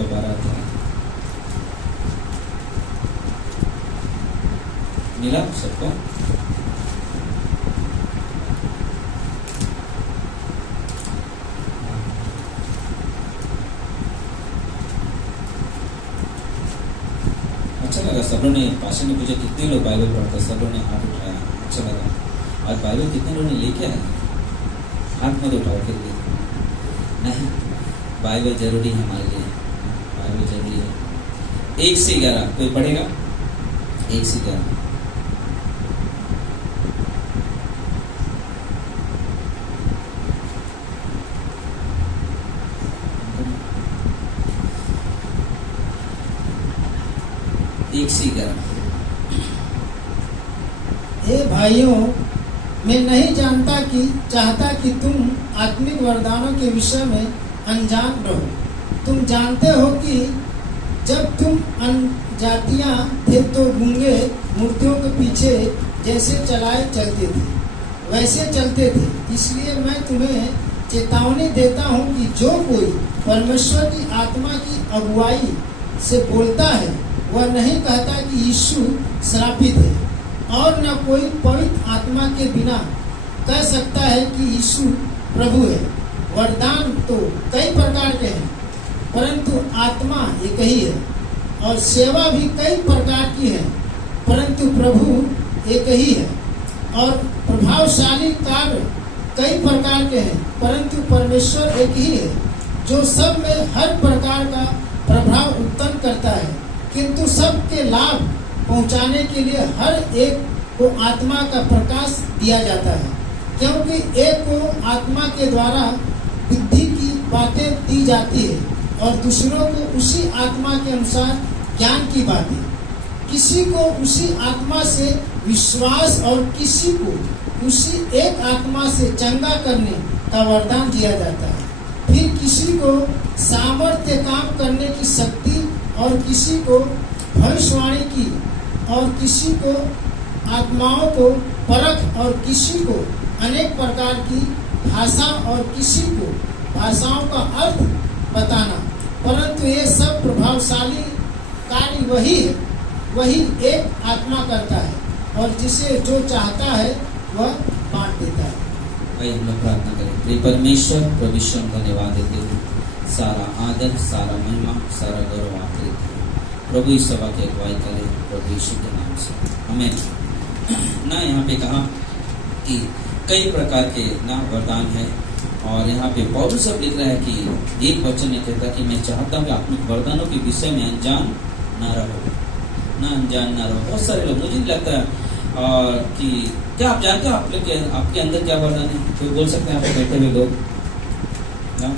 का 12 था। मिला सबको? अच्छा लगा सब लोगों ने। पाशा ने पूछा कितने लोग बाइबल पढ़ते, सब लोगों ने हाथ उठाया। अच्छा लगा। और बाइबल कितने लोगों ने लेके आए? हाथ मत उठाओ फिर भी। नहीं, बाइबल जरूरी है हमारे लिए, बाइबल जरूरी है। 1 से 11 कोई पढ़ेगा? 1 से 11। हे भाइयों, मैं नहीं चाहता कि तुम आत्मिक वरदानों के विषय में अनजान रहो। तुम जानते हो कि जब तुम अनजातियां थे तो गूंगे मूर्तियों के पीछे जैसे चलते थे वैसे चलते थे। इसलिए मैं तुम्हें चेतावनी देता हूँ कि जो कोई परमेश्वर की आत्मा की अगुवाई से बोलता है वह नहीं कहता कि यीशु श्रापित है, और न कोई पवित्र आत्मा के बिना कह सकता है कि यीशु प्रभु है। वरदान तो कई प्रकार के हैं, परंतु आत्मा एक ही है, और सेवा भी कई प्रकार की है, परंतु प्रभु एक ही है। और प्रभावशाली कार्य कई प्रकार के हैं, परंतु परमेश्वर एक ही है, जो सब में हर प्रकार का प्रभाव उत्पन्न करता है, किंतु सबके लाभ पहुंचाने के लिए हर एक को आत्मा का प्रकाश दिया जाता है। क्योंकि एक को आत्मा के द्वारा बुद्धि की बातें दी जाती है, और दूसरों को उसी आत्मा के अनुसार ज्ञान की बातें। किसी को उसी आत्मा से विश्वास और किसी को उसी एक आत्मा से चंगा करने का वरदान दिया जाता है। फिर किसी को सामर्थ्य काम करने की शक्ति, और किसी को भविष्यवाणी की, और किसी को आत्माओं को परख, और किसी को अनेक प्रकार की भाषा, और किसी को भाषाओं का अर्थ बताना। परंतु ये सब प्रभावशाली कार्य वही एक आत्मा करता है, और जिसे जो चाहता है वह बांट देता है। भाई हम लोग प्रार्थना करें। प्रिय परमेश्वर, प्रभु यीशु धन्यवाद देते हुए सारा आदर, सारा महिमा, सारा गौरव आपके देते हैं। प्रभु इस सभा की अगुवाई करें प्रभु यीशु के नाम से, हमें ना। यहाँ पे कहा कि कई प्रकार के ना वरदान है, और यहाँ पे पौलुस सब लिख रहा है कि एक वचन में कहता कि मैं चाहता हूँ कि आत्मिक वरदानों के विषय में अनजान ना रहो। बहुत सारे लोग, मुझे लगता है और कि क्या आप जानते हो आपके अंदर क्या वरदान है? कोई बोल सकते हैं आप बैठे हुए लोग ना?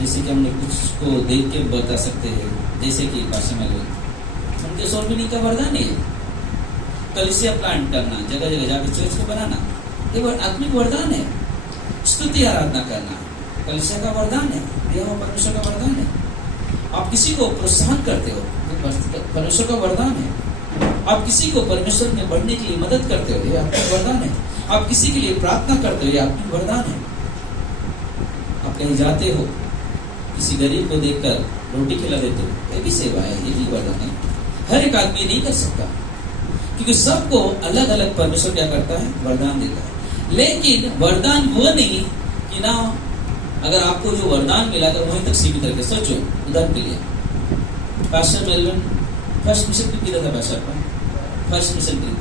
जैसे कि हम लोग कुछ को देख के बता सकते हैं, जैसे कि भाषा में लोग उनके सोलमिनी का वरदान है कलीसिया प्लांट करना, जगह जगह जाकर चर्च को बनाना, ये आत्मिक वरदान है। स्तुति आराधना करना कलीसिया का वरदान है, यह परमेश्वर का वरदान है। आप किसी को प्रोत्साहन करते हो, परमेश्वर का वरदान है। आप किसी को परमेश्वर में बढ़ने के लिए मदद करते हो, ये आपका वरदान है। आप किसी के लिए प्रार्थना करते हो, ये आपका वरदान है। आप कहीं जाते हो, किसी गरीब को देखकर रोटी खिला देते हो, ये भी सेवा है, ये भी वरदान है। हर एक आदमी नहीं कर सकता, क्योंकि सबको अलग अलग परमेश्वर क्या करता है? वरदान देता है। लेकिन वरदान वो नहीं कि ना अगर आपको जो वरदान मिला तो वहीं तक सीमित रखे। सोचो, उदाहरण के लिए pastor Melvin first mission trip किया था, पास्टर का फर्स्ट मिशन ट्रिप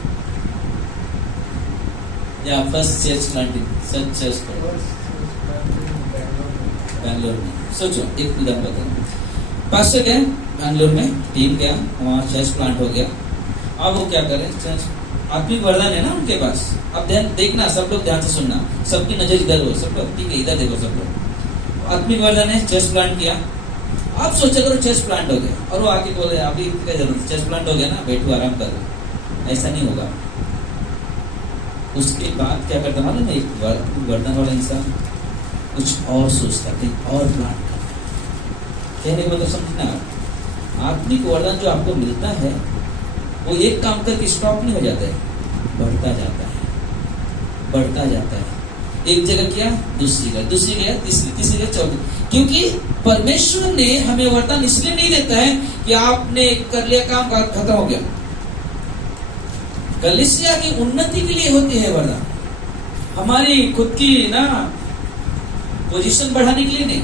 या फर्स्ट चर्च प्लांटिंग, सच चर्च बैंगलोर में। सोचो, एक उदाहरण बताओ, पास्टर गए बैंगलोर में, टीम गया, वहाँ चर्च प्लांट हो गया। अब वो क्या करें? चर्च आत्मिक वरदान है ना उनके पास। अब ध्यान देखना, सब लोग ध्यान से सुनना, सबकी नजर इधर हो, सब लोग ठीक है, इधर देखो सब लोग। आत्मिक वरदान है, चर्च प्लांट किया। आप सोचा करो चर्च प्लांट हो गया, और वो आके बोले अभी क्या जरूरत, चर्च प्लांट हो गया ना, बैठो आराम करो। ऐसा नहीं होगा। उसके बाद क्या करता मालूम है? एक वरदान वाला इंसान कुछ और सोचता, कहीं और प्लांट करता। कहने को तो समझना, आत्मिक वरदान जो आपको मिलता है वो एक काम करके स्टॉप नहीं हो जाता है, बढ़ता जाता है, बढ़ता जाता है। एक जगह किया, दूसरी जगह, दूसरी जगह, तीसरी जगह, चौथी। क्योंकि परमेश्वर ने हमें वरदान इसलिए नहीं देता है कि आपने कर लिया काम, बात खत्म हो गया। कलीसिया की उन्नति के लिए होती है वरदान, हमारी खुद की ना पोजीशन बढ़ाने के लिए नहीं।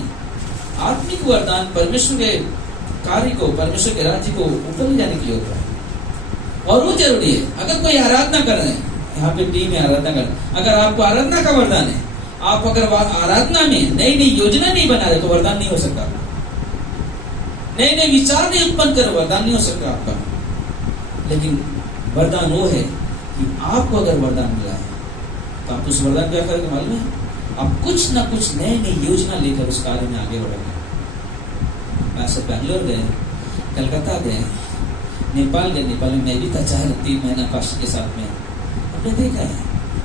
आत्मिक वरदान परमेश्वर के कार्य को, परमेश्वर के राज्य को ऊपर ले जाने के लिए होता है, और वो जरूरी है। अगर कोई आराधना कर रहे हैं, यहाँ पे टीम है आराधना कर, अगर आपको आराधना का वरदान है, आप अगर आराधना में नई नई योजना नहीं बना रहे तो वरदान नहीं हो सकता। नए नए विचार नहीं उत्पन्न कर, वरदान नहीं हो सकता आपका। लेकिन वरदान वो है कि आपको अगर वरदान मिला है तो आप उस वरदान क्या करेंगे मालूम है? आप कुछ ना कुछ नई नई योजना लेकर उस कार्य में आगे बढ़ेंगे। मैं सब बैंगलोर गए, कलकत्ता गए, नेपाल गए। नेपाल में मैं भी था 3 महीना पास्टर के साथ में। आपने देखा है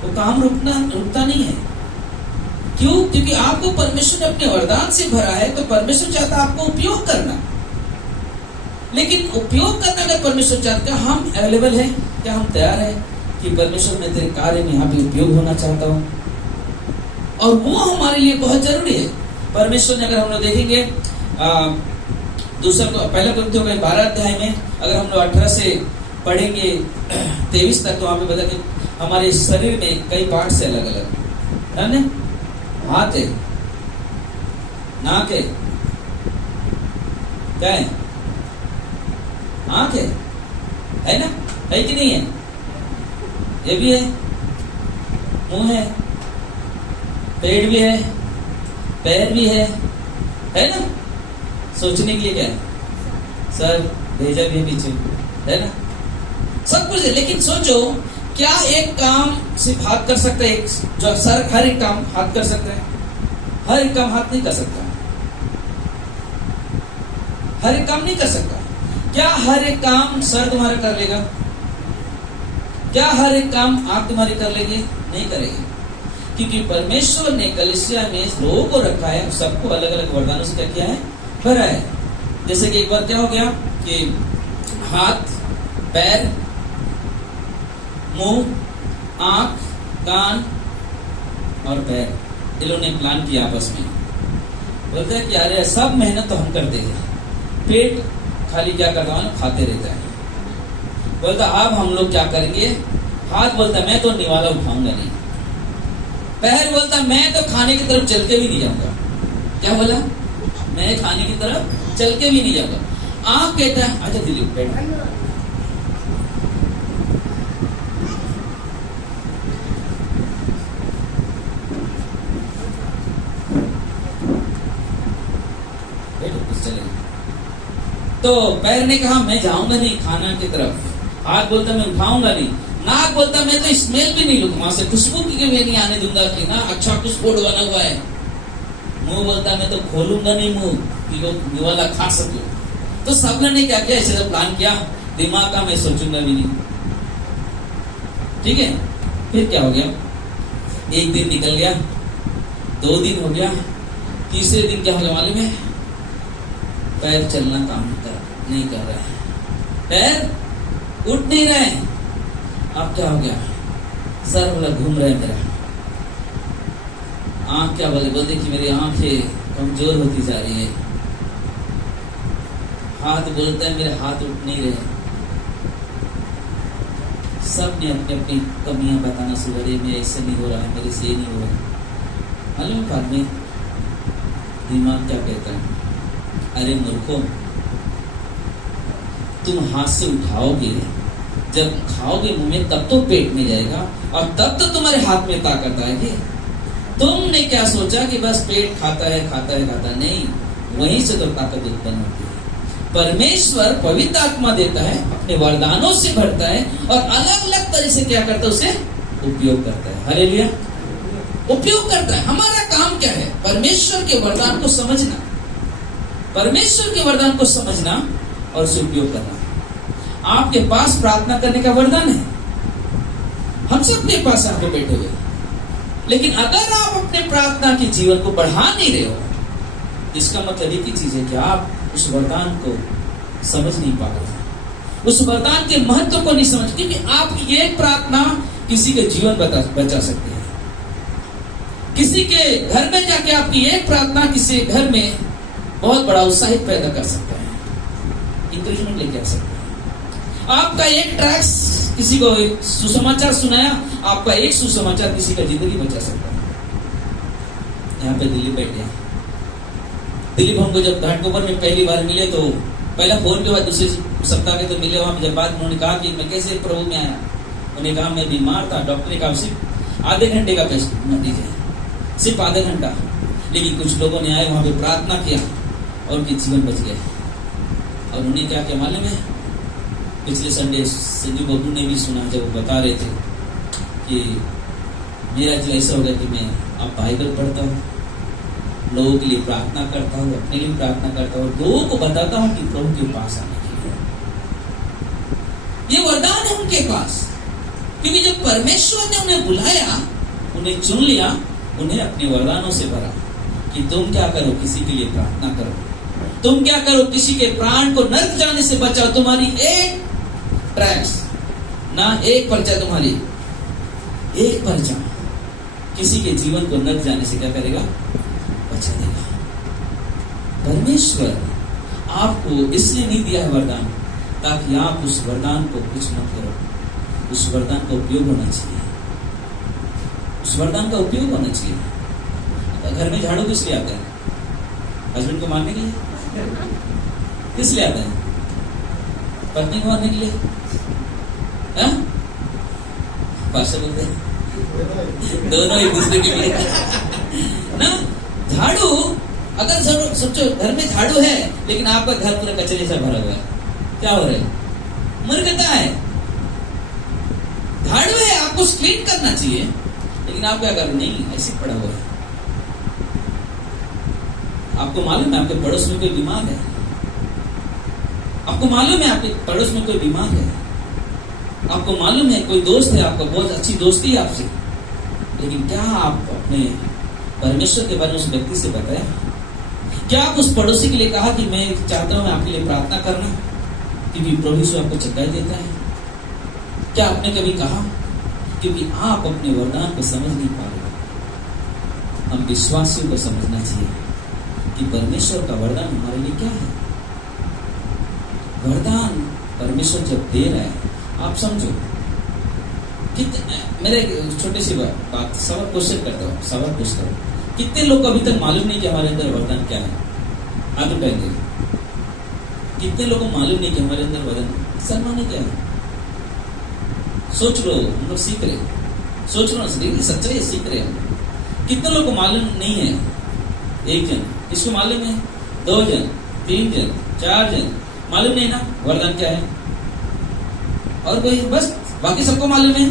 वो काम रुकता नहीं है। क्यों? क्योंकि आपको परमेश्वर ने अपने वरदान से भरा है, तो परमेश्वर चाहता है आपको उपयोग करना। लेकिन उपयोग करना अगर परमेश्वर चाहता है, हम अवेलेबल है क्या? हम तैयार है कि परमेश्वर में तेरे कार्य में यहाँ पे उपयोग होना चाहता हूँ, और वो हमारे लिए बहुत जरूरी है। परमेश्वर ने, अगर हम लोग देखेंगे पहला कुरिन्थियों के 12 अध्याय में, अगर हम लोग 18 से पढ़ेंगे 23 तक, तो वहां पे बता कि हमारे शरीर में कई पार्ट्स है अलग अलग, है ना? हाथ है, नाक है, क्या है? आंख है ना? है कि नहीं है? ये भी है, मुंह है, पेट भी है, पैर भी है ना? सोचने के लिए क्या है? सर, भेजा भी है पीछे, है ना? सब कुछ है। लेकिन सोचो, क्या एक काम सिर्फ हाथ कर सकता है? जो सर हर एक काम हाथ कर सकता है? हर एक काम हाथ नहीं कर सकता, हर एक काम नहीं कर सकता। क्या हर एक काम सर तुम्हारा कर लेगा? क्या हर एक काम आंख तुम्हारी कर लेगी? नहीं करेगी। क्योंकि परमेश्वर ने कलीसिया में लोगों को रखा है, सबको अलग अलग वरदानों से क्या किया है? भरा है। जैसे कि एक बार क्या हो गया कि हाथ, पैर, मुंह, आंख, कान और पैर, इन लोगों ने प्लान किया आपस में। बोलते हैं कि अरे सब मेहनत तो हम करते हैं, पेट खाली क्या करता है? खाते रहता है। बोलता अब हम लोग क्या करेंगे? हाथ बोलता मैं तो निवाला उठाऊंगा नहीं। पैर बोलता मैं तो खाने की तरफ चल के भी नहीं जाऊंगा। क्या बोला? मैं खाने की तरफ चल के भी नहीं जाऊंगा। आंख कहता है अच्छा दिलीप बैठ, तो पैर ने कहा मैं जाऊंगा नहीं खाना की तरफ। हाथ बोलता मैं उठाऊंगा नहीं। नाक बोलता मैं तो स्मेल भी नहीं लूंगा, वहां से खुशबू की मैं नहीं आने दूंगा कि ना अच्छा कुछ बोर्ड बना हुआ है। मुंह बोलता मैं तो खोलूंगा नहीं मुंह कि वो वाला खा सको। तो सब ने क्या किया? ऐसे प्लान किया, दिमाग का मैं सोचूंगा भी नहीं। ठीक है, फिर क्या हो गया? एक दिन निकल गया, 2 दिन हो गया, तीसरे दिन क्या हो गया मालूम है? पैर चलना काम नहीं कर रहा है, पैर उठ नहीं रहे। अब क्या हो गया? सर बोला घूम रहा है मेरा। आंख क्या बोलते कि मेरी आंखें कमजोर होती जा रही है। हाथ बोलता है मेरे हाथ उठ नहीं रहे। सब ने अपनी अपनी कमियां बताना शुरू कर दी। मेरे ऐसे नहीं हो रहा है, मेरे से ये नहीं हो रहा। मालूम बाद में दिमाग क्या कहता है? अरे मूर्खों, तुम हाथ से उठाओगे, जब खाओगे मुंह में तब तो पेट में जाएगा और तब तो तुम्हारे हाथ में ताकत आएगी। तुमने क्या सोचा कि बस पेट खाता है खाता है खाता? नहीं, वहीं से तो ताकत उत्पन्न होती है। परमेश्वर पवित्र आत्मा देता है, अपने वरदानों से भरता है और अलग अलग तरह से क्या करता है? उसे उपयोग करता है। हालेलुया, उपयोग करता है। हमारा काम क्या है? परमेश्वर के वरदान को समझना, परमेश्वर के वरदान को समझना और उसे उपयोग करना। आपके पास प्रार्थना करने का वरदान है, हम सब के पास आपको बैठे हुए, लेकिन अगर आप अपने प्रार्थना के जीवन को बढ़ा नहीं रहे हो, इसका मतलब एक ही चीज है कि आप उस वरदान को समझ नहीं पा रहे, उस वरदान के महत्व को नहीं समझ। क्योंकि आप ये प्रार्थना किसी के जीवन बचा सकते हैं। किसी के घर में जाके आपकी एक प्रार्थना किसी घर में बहुत बड़ा उत्साहित पैदा कर सकता है, इंकरेजमेंट लेके आ सकता है। आपका एक ट्रैक्स किसी को एक सुसमाचार सुनाया, आपका एक सुसमाचार किसी का जिंदगी बचा सकता है। यहाँ पे दिलीप बैठे हैं। दिलीप हमको जब घाटकोपर में पहली बार मिले तो पहला फोन के बाद दूसरे सप्ताह के तो मिले। वहां पे जब बाद उन्होंने कहा कि मैं कैसे प्रभु में आया, उन्होंने कहा मैं बीमार था, डॉक्टर ने कहा सिर्फ आधे घंटे का पेस्ट दीजिए, सिर्फ आधा घंटा। लेकिन कुछ लोगों ने आए वहां पे प्रार्थना किया और उनके जीवन बच गए। और उन्हें क्या क्या मालूम है, पिछले संडे संजू बाबू ने भी सुना जब वो बता रहे थे कि मेरा जो ऐसा हो गया कि मैं अब बाइबल पढ़ता हूँ, लोगों के लिए प्रार्थना करता हूँ, अपने लिए प्रार्थना करता हूँ, लोगों को बताता हूँ कि प्रभु के पास आने के लिए। ये वरदान है उनके पास, क्योंकि जब परमेश्वर ने उन्हें बुलाया, उन्हें चुन लिया, उन्हें अपने वरदानों से भरा कि तुम क्या करो, किसी के लिए प्रार्थना करो, तुम क्या करो, किसी के प्राण को नर्क जाने से बचाओ। तुम्हारी एक ट्रैक्स ना, एक पर्चा, तुम्हारी एक पर्चा किसी के जीवन को नर्क जाने से क्या करेगा, बचा देगा। परमेश्वर आपको इसलिए नहीं दिया है वरदान ताकि आप उस वरदान को कुछ मत करो। उस वरदान का उपयोग होना चाहिए, उस वरदान का उपयोग होना चाहिए। घर में झाड़ू किस लिए आता है? हस्बैंड को मारने के लिए? किस लिए आता है? पत्नी को मारने के लिए? भाषा बोलते हैं दोनों एक दूसरे के लिए ना। झाड़ू अगर सोचो घर में झाड़ू है लेकिन आपका घर पूरा कचरे से भरा हुआ है, क्या हो रहा है? मूर्खता है। झाड़ू है, आपको क्लीन करना चाहिए, लेकिन आप क्या कर रहे? नहीं, ऐसे पड़ा हुआ है। आपको मालूम है आपके पड़ोस में कोई बीमार है, आपको मालूम है आपके पड़ोस में कोई बीमार है, आपको मालूम है कोई दोस्त है, आपका बहुत अच्छी दोस्ती है आपसे, लेकिन क्या आप अपने परमेश्वर के बारे में उस व्यक्ति से बताया? क्या आप उस पड़ोसी के लिए कहा कि मैं चाहता हूं आपके लिए प्रार्थना करना, क्योंकि प्रभु यीशु आपको चंगाई देता है? क्या आपने कभी कहा? क्योंकि आप अपने वरदान को समझ नहीं पा रहे। हम विश्वासियों को समझना चाहिए कि परमेश्वर का वरदान हमारे लिए क्या है। वरदान परमेश्वर जब दे रहा है, आप समझो मेरे छोटी सी बात, सवाल क्वेश्चन करता हूँ, सवाल पूछता हूँ, कितने लोग को अभी तक मालूम नहीं कि हमारे अंदर वरदान क्या है? हाथ उठाएंगे। कितने लोगों को मालूम नहीं कि हमारे अंदर वरदान सन्मान क्या है? सोच लो, हम लोग सीख रहे, सोच लो, सच्चाई सीख रहे हैं। कितने लोग को मालूम नहीं है? एक जन। इसको मालूम है? 2 जन, 3 जन, 4 जन। मालूम नहीं ना वरदान क्या है? और कोई? बस बाकी सबको मालूम है।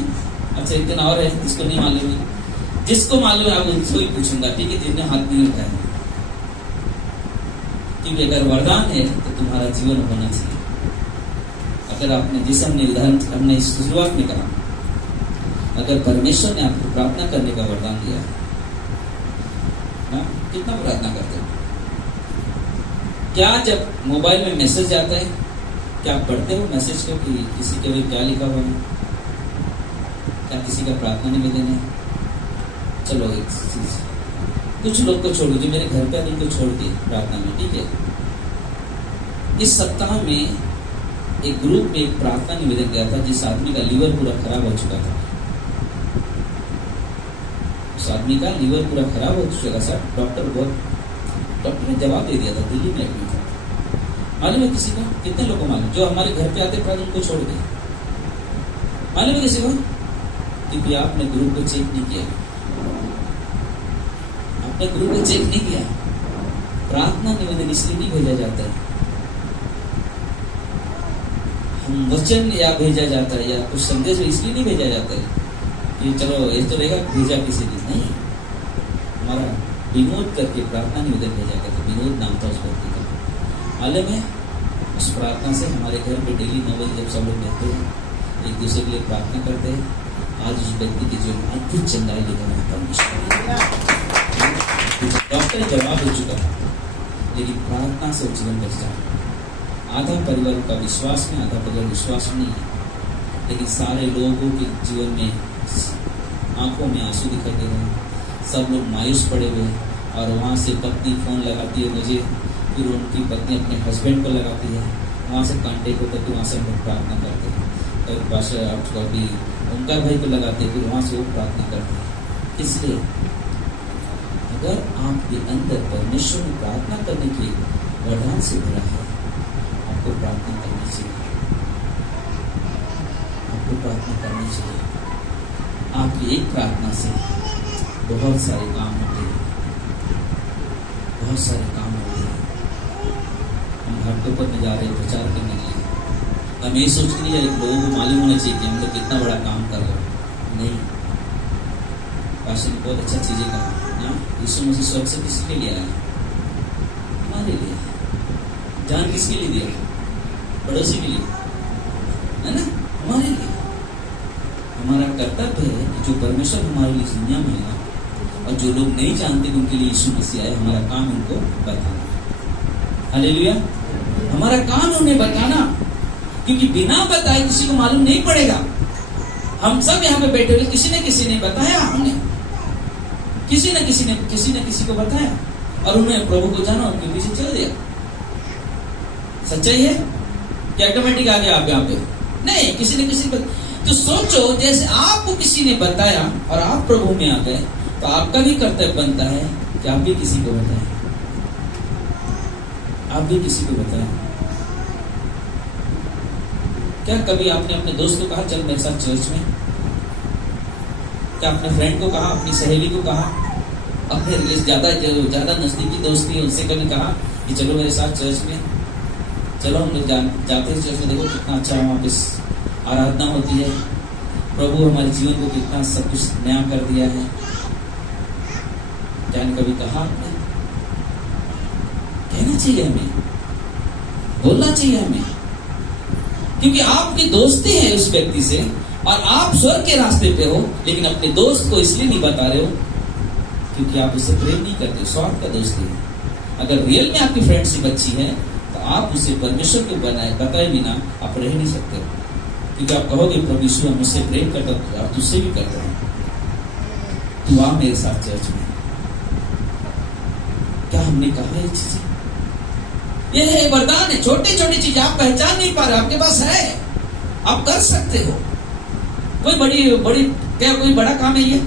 अच्छा, एक दिन और है जिसको नहीं मालूम है। जिसको मालूम है आप उनसे ही पूछूंगा, ठीक है, जिसने हाथ नहीं उठाया। क्योंकि अगर वरदान है तो तुम्हारा जीवन होना चाहिए। अगर आपने, जिस हमने उदाहरण हमने शुरुआत में कहा, अगर परमेश्वर ने आपको प्रार्थना करने का वरदान दिया ना, कितना प्रार्थना करते हो? क्या जब मोबाइल में मैसेज आता है, क्या आप पढ़ते हो मैसेज को कि किसी के लिए क्या लिखा हुआ है? क्या किसी का प्रार्थना निवेदन है? चलो एक चीज, कुछ लोग को छोड़, जो मेरे घर पे उनको छोड़ दिए प्रार्थना में, ठीक है। इस सप्ताह में एक ग्रुप में एक प्रार्थना निवेदन किया था जिस आदमी का लीवर पूरा खराब हो चुका था। उस आदमी का लीवर पूरा खराब हो चुका था। डॉक्टर ने जवाब दे दिया था, दिल्ली में एडमिट था। मालूम है किसी का? कितने लोगों को मालूम? जो हमारे घर पे आते प्रार्थना उनको छोड़ दिया। मालूम है किसी को? क्योंकि आपने ग्रुप को चेक नहीं किया, आपने ग्रुप को चेक नहीं किया। प्रार्थना निवेदन इसलिए नहीं भेजा जाता है, हम वचन या भेजा जाता है या कुछ संदेश इसलिए नहीं भेजा जाता है कि चलो ये तो रहेगा, भेजा किसी ने नहीं। हमारा विनोद करके प्रार्थना निवेदन भेजा करते, विनोद नाम था उस व्यक्ति का। मालूम है उस प्रार्थना से हमारे घर पे डेली 9 बजे जब सब लोग बैठते हैं, एक दूसरे के लिए प्रार्थना करते हैं। आज उस व्यक्ति की जो अद्भुत चंगाई लेकर डॉक्टर जवाब हो चुका, लेकिन प्रार्थना से जीवन बच जाए। आधा परिवार का विश्वास में, आधा परिवार विश्वास नहीं है, लेकिन सारे लोगों के जीवन में आंखों में आंसू दिखाई दे रहे हैं, सब लोग मायूस पड़े हुए हैं। और वहाँ से पत्नी फ़ोन लगाती है मुझे, फिर उनकी पत्नी अपने हस्बैंड को लगाती है, वहाँ से कांटेक्ट होकर फिर वहाँ से हम लोग प्रार्थना करते हैं। कभी पास्टर कभी ओंकार भाई को लगाते हैं, फिर वहाँ से वो प्रार्थना करते हैं। इसलिए अगर आपके अंदर परमेश्वर में प्रार्थना करने की वरदान से भरा है, आपको प्रार्थना करनी चाहिए, आपको प्रार्थना करनी चाहिए। आपकी एक प्रार्थना से बहुत सारे काम होते हैं, बहुत सारे काम होते हैं। हम घाटों पर में जा रहे हैं प्रचार करने के लिए, हम ये सोच के नहीं जा रहे, लोगों को मालूम होना चाहिए कि हम लोग कितना बड़ा काम कर रहे हैं। नहीं, पास्टर ने बहुत अच्छा चीजें कहा ना, यीशु मसीह स्वर्ग से किसके लिए आया? हमारे लिए। जान किसके लिए दिया? पड़ोसी के लिए, है ना, हमारे लिए। हमारा कर्तव्य है कि जो परमेश्वर हमारे लिए दुनिया में है और जो लोग नहीं जानते उनके लिए यीशु मसीह आए, हमारा काम उनको बताना। हालेलुया। हमारा काम उन्हें बताना, क्योंकि बिना बताए किसी को मालूम नहीं पड़ेगा। हम सब यहाँ पे बैठे हुए, किसी ने बताया, हमें किसी न किसी को बताया और उन्हें प्रभु को जाना, उनके पीछे चल दिया। सच्चाई है कि ऑटोमेटिक आ गया आप यहाँ पे? नहीं, किसी न किसी तो सोचो, जैसे आपको किसी ने बताया और आप प्रभु में आ गए, तो आपका भी कर्तव्य बनता है कि आप भी किसी को बताएं, आप भी किसी को बताएं। क्या कभी आपने अपने दोस्त को कहा चल मेरे साथ चर्च में? क्या अपने फ्रेंड को कहा, अपनी सहेली को कहा, अपने ज्यादा नजदीकी दोस्ती है उनसे कभी कहा कि चलो मेरे साथ चर्च में, चलो हम लोग जाते हैं चर्च में, देखो कितना अच्छा वहाँ पे आराधना होती है, प्रभु हमारे जीवन को कितना सब कुछ नया कर दिया है। क्या कभी कहा आपने? कहना चाहिए हमें, बोलना चाहिए हमें, क्योंकि आपकी दोस्ती है उस व्यक्ति से और आप स्वर्ग के रास्ते पे हो, लेकिन अपने दोस्त को इसलिए नहीं बता रहे हो क्योंकि आप उसे प्रेम नहीं करते, स्वार्थ का दोस्ती है। अगर रियल में आपकी फ्रेंडशिप अच्छी है तो आप उसे परमेश्वर को बताए बिना आप रह नहीं सकते, क्योंकि आप कहोगे प्रभु यीशु मुझसे प्रेम करता तो आप तुझसे भी करते हैं, तू आ मेरे साथ चर्च में। क्या हमने कहा ये चीजें? ये है वरदान है, छोटी छोटी चीज आप पहचान नहीं पा रहे, आपके पास है, आप कर सकते हो। कोई बड़ी क्या कोई बड़ा काम है ये?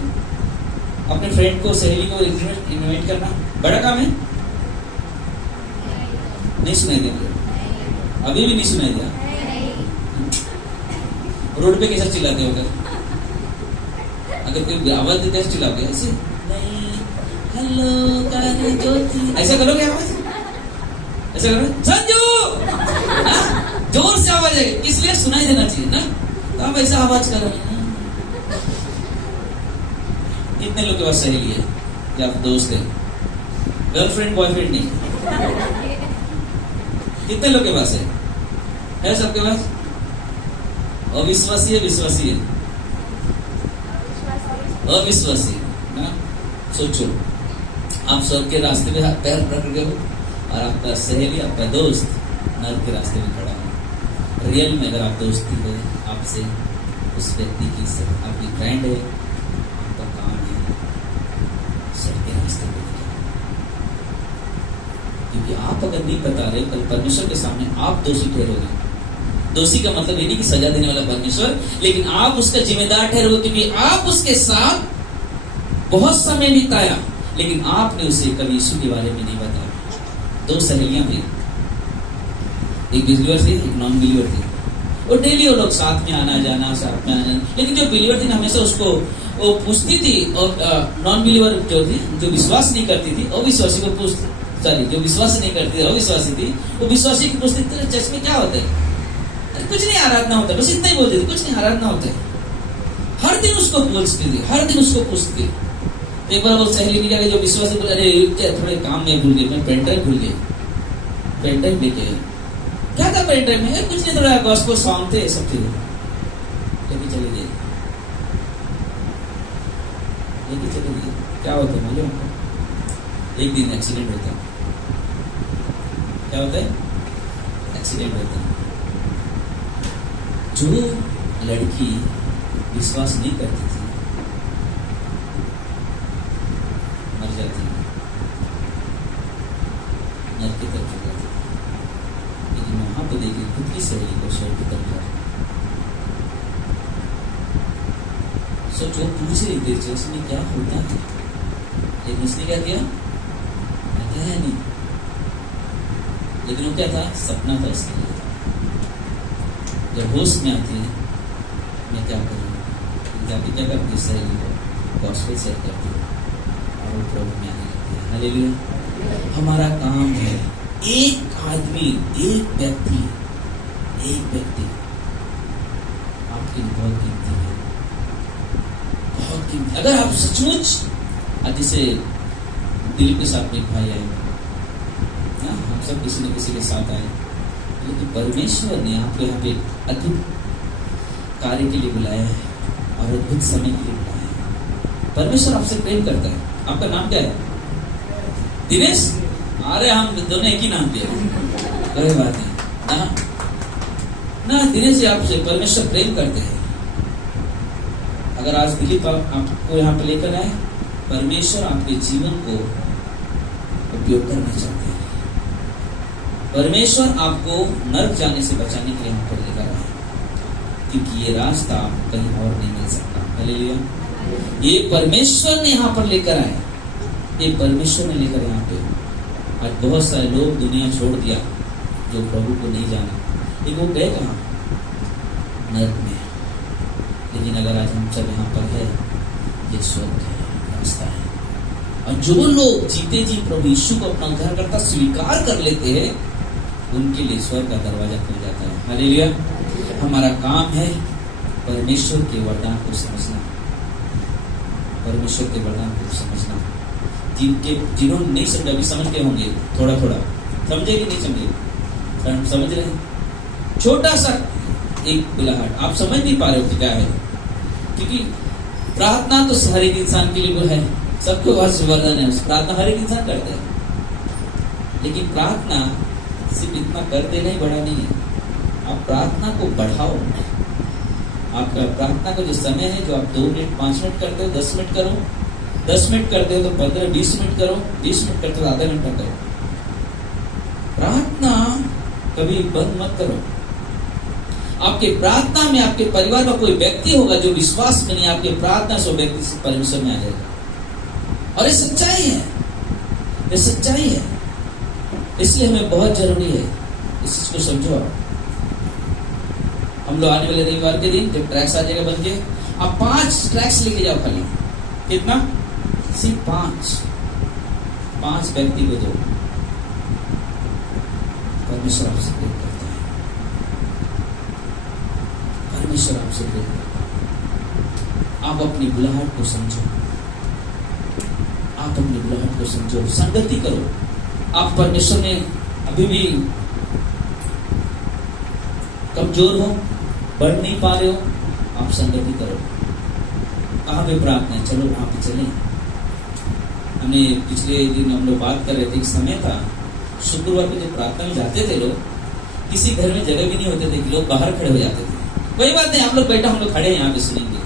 अपने फ्रेंड को, सहेली को इनवाइट करना बड़ा काम है? नहीं सुनाई दिया? अभी भी नहीं सुनाई दिया? रोड पे कैसा चिल्लाते हो? अगर कोई आवाज देते है चिल्लाओगे ऐसे? नहीं, हेलो ज्योति, ऐसा करोगे आवाज? ऐसा करोगे? संजू, जोर से आवाज है, इसलिए सुनाई देना चाहिए ना, तो आप ऐसा आवाज करो। कितने लोग के पास सहेली है या दोस्त है? गर्लफ्रेंड बॉयफ्रेंड नहीं, कितने लोग के पास है सबके पास? अविश्वासी है, विश्वासी है? अविश्वासी ना। सोचो, आप स्वर्ग के रास्ते में पैर रख गए हो और आपका सहेली, आपका दोस्त नर्क के रास्ते में खड़ा है। रियल में अगर आप दोस्ती है आपसे, उस व्यक्ति की आपकी फ्रेंड है, आपका काम है स्वर्ग के रास्ते में, क्योंकि आप अगर नहीं बता रहे कल परमेश्वर के सामने आप दोषी ठहरोगे। दोषी का मतलब ये नहीं कि सजा देने वाला परमेश्वर, लेकिन आप उसका जिम्मेदार ठहरोगे, क्योंकि आप उसके साथ बहुत समय बिताया, लेकिन आपने उसे कभी यीशु के बारे में नहीं बताया। दो सहेलियां थी, एक बिलीवर थी, एक नॉन बिलीवर थी, और डेली वो लोग साथ में आना जाना, लेकिन जो बिलीवर थी ना हमेशा उसको वो पूछती थी, और नॉन बिलीवर जो थी, जो विश्वास नहीं करती थी, वो विश्वासी को पूछती, सॉरी जो विश्वास नहीं करती थी, वो विश्वासी थी, वो विश्वासी को पूछती थी चर्च में क्या होता है? कुछ नहीं, आराधना होता है, बस इतना ही बोलती थी, कुछ नहीं, आराधना होता है। हर दिन उसको पूछती थी, हर दिन उसको पूछती। एक बार वो सहेली ने क्या, जो विश्वासी बोला, अरे थोड़े काम में भूल गए, मैं पेंटर भूल गए, पेंटर लेके क्या था पेंटर में? कुछ नहीं, थोड़ा गॉस्पेल सॉन्ग थे, सब थे, लेके चले गए, लेके चले गए। क्या होता है मालूम? एक दिन एक्सीडेंट होता है। क्या होता है? एक्सीडेंट होता है। जो लड़की विश्वास नहीं करती थी, लेकिन खुद की सहेली को स्वर्ग की तरफ जा। सोचो पूछ रही थी चर्च में क्या होता है, लेकिन उसने क्या किया, बताया नहीं। लेकिन वो क्या था, सपना था उसके लिए। जब होश में आती है मैं क्या करूँ, जाके क्या करती है, सहेली को गॉस्पेल शेयर करती है और वो प्रभु में आने लगती है। हालेलुया। हमारा काम है एक आदमी, एक व्यक्ति आपके लिए बहुत कीमती है, बहुत कीमती। अगर आप सचमुच, जैसे दिलीप के साथ में भाई आए, हम सब किसी न किसी के साथ आए, लेकिन परमेश्वर ने आपको यहाँ पे अद्भुत कार्य के लिए बुलाया है और अद्भुत समय के लिए बुलाया है। परमेश्वर आपसे प्रेम करता है। आपका नाम क्या है? दिनेश। अरे हम दोनों एक ही नाम पे हैं, कोई बात नहीं ना। दिनेश जी आपसे परमेश्वर प्रेम करते हैं। अगर आज दिलीप आपको यहाँ पे लेकर आए, परमेश्वर आपके जीवन को उपयोग करना चाहते हैं। परमेश्वर आपको नर्क जाने से बचाने के लिए यहाँ पर लेकर आए, क्योंकि ये रास्ता कहीं और नहीं मिल सकता। हालेलुया। ये परमेश्वर ने यहाँ पर लेकर आए, ये परमेश्वर ने लेकर यहाँ पे। आज बहुत सारे लोग दुनिया छोड़ दिया जो प्रभु को नहीं जाना, लेकिन वो गए कहाँ? नर्क में। लेकिन अगर आज हम सब यहाँ पर है, ये स्वर्ग है, रास्ता है। और जो लोग जीते जी प्रभु यीशु को अपना उद्धारकर्ता स्वीकार कर लेते हैं, उनके लिए स्वर्ग का दरवाजा खुल जाता है। हालेलुया। हमारा काम है परमेश्वर के वरदान को समझना, परमेश्वर के वरदान को समझना। जिन्होंने नहीं समझा, अभी समझते होंगे, थोड़ा थोड़ा समझे कि नहीं समझे? समझ रहे हैं? छोटा सा एक बुलाहट, आप समझ नहीं पा रहे हो क्या है, क्योंकि प्रार्थना तो हर एक इंसान के लिए वो है, सबको वरदान है। प्रार्थना हर एक इंसान करता है, लेकिन प्रार्थना सिर्फ इतना कर देना ही बड़ा नहीं है। आप प्रार्थना को बढ़ाओ। आपका प्रार्थना का जो समय है, जो आप 2 मिनट 5 मिनट करते हो, 10 मिनट करो। 10 मिनट करते हो तो 15-20 मिनट करो। 20 मिनट करते हो आधा घंटा करो। प्रार्थना कभी बंद मत करो। आपके प्रार्थना में आपके परिवार में कोई व्यक्ति होगा जो विश्वास में नहीं, आपके प्रार्थना से व्यक्ति से परमेश्वर में आ जाएगा। और ये सच्चाई है, ये सच्चाई है। इसलिए हमें बहुत जरूरी है इस चीज को समझो। हम लोग आने वाले रविवार के दिन जब ट्रैक्स आ जाएगा बन के, आप 5 ट्रैक्स लेके जाओ खाली। कितना? सिर्फ 5 व्यक्ति को दो। परमेश्वर आपसे प्रेम करता है, परमेश्वर आपसे प्रेम करता है। आप अपनी बुलाहट को समझो, आप अपनी बुलाहट को समझो, संगति करो। आप परमेश्वर में अभी भी कमजोर हो, बढ़ नहीं पा रहे हो, आप संगति करो। कहाँ पे प्रार्थना है, चलो वहां पे चलें। हमने पिछले दिन हम लोग बात कर रहे थे, एक समय था शुक्रवार को जब प्रार्थना में जाते थे लोग, किसी घर में जगह भी नहीं होते थे कि लोग बाहर खड़े हो जाते थे। कोई बात नहीं, आप लोग बैठा, हम लोग खड़े हैं यहाँ पे सुनेंगे।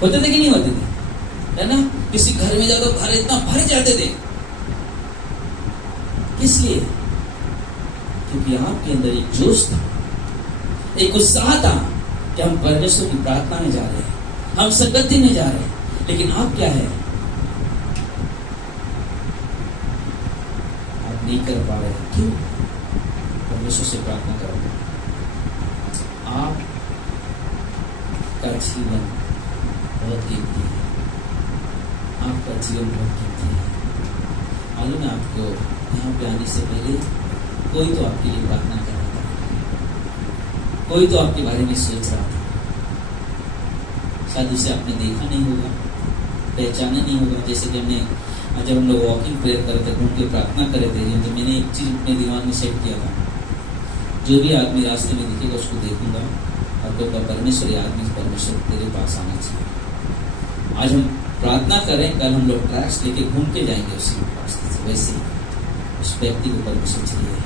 होते थे कि नहीं होते थे? है ना? किसी घर में जाओ तो घर इतना भर जाते थे। किस लिए? क्योंकि आपके अंदर एक जोश था, एक उत्साह था कि हम परमेश्वर की प्रार्थना में जा रहे हैं, हम संगति में जा रहे हैं। लेकिन आप क्या है, आप नहीं कर पा रहे। क्यों? परमेश्वर से प्रार्थना करो। आपका जीवन बहुत कीमती है, आपका जीवन बहुत कीमती है। मालूम है आपको, यहाँ पे आने से पहले कोई तो आपके लिए प्रार्थना कर रहा था, कोई तो आपके बारे में सोच रहा था। शायद उसे आपने देखा नहीं होगा, पहचाना नहीं होगा। जैसे कि हमने जब हम लोग वॉकिंग प्रेयर करते थे, घूम के प्रार्थना करे थे, तो मैंने एक चीज अपने दिमाग में सेट किया था, जो भी आदमी रास्ते में दिखेगा उसको देखूंगा और कहूँगा परमेश्वर, ये आदमी परमेश्वर तेरे पास आना चाहिए। आज हम प्रार्थना करें, कल हम लोग ट्रैक्स लेके घूम के जाएंगे उसी रास्ते से। वैसे उस व्यक्ति को परमेश्वर चाहिए।